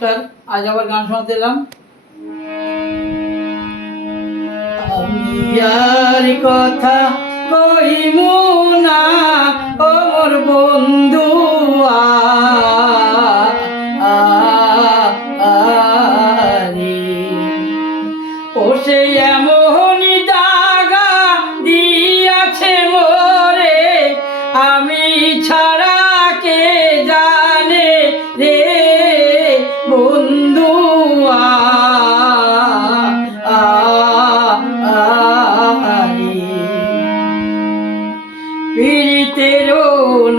নমস্কার আজ আবার গান শোনাতে এলাম আর কথা কইমু না ও মোর বন্ধু আ, আ, আ, রে। ও সে এমনই দাগা দিয়াছে মোরে আমি ছাড়া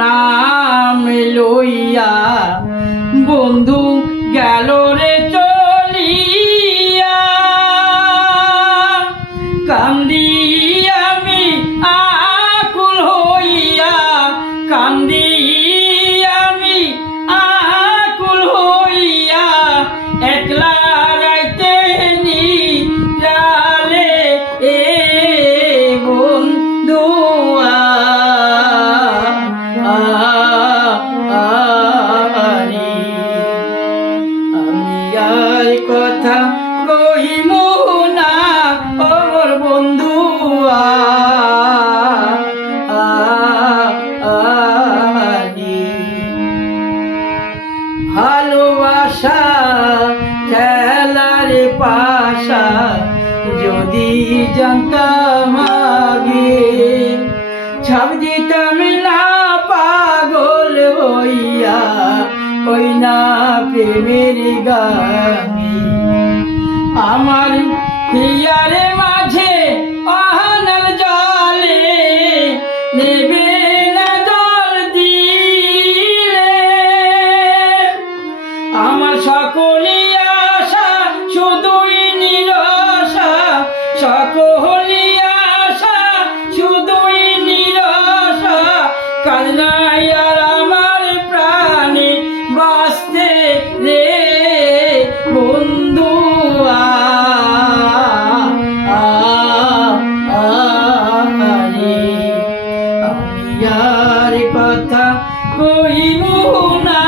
নাম লইয়া বন্ধু গেল রে চলিয়া। কান্দি আমি আর কথা কহিমু না ওর বন্ধু। ভালোবাসা খেলার পাশা যদি জানতাম আগে, ছাপ দিতাম প্রেমের গানে। আমার হিয়ারে মাঝে আহানার জলে নেবে আমার সকলি আশা, শুধুই নিরশা। সকলি আশা, শুধুই নিরশা। কান্না কহিনু না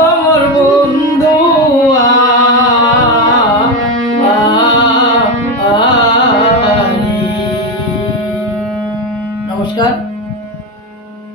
অমর বন্ধু নমস্কার